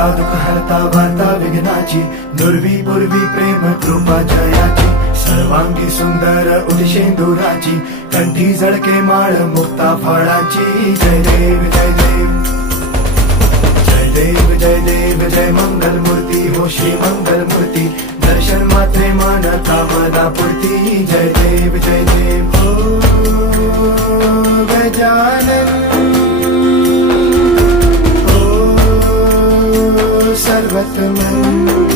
हरता दुःख हरता वार्ता विघ्नाची, दुर्वी पूर्वी प्रेम कृपा जयाची, सर्वांगी सुंदर उदिशेंदुराची, कंठी झळके माळ मुक्ता फळाची. जय देव जय देव जय देव जय देव जय मंगल मूर्ती हो श्री मंगल मूर्ती, दर्शन मात्रे मन कामना पूर्ती. जय देव जय देव हो गजानन हो सर्वतमन.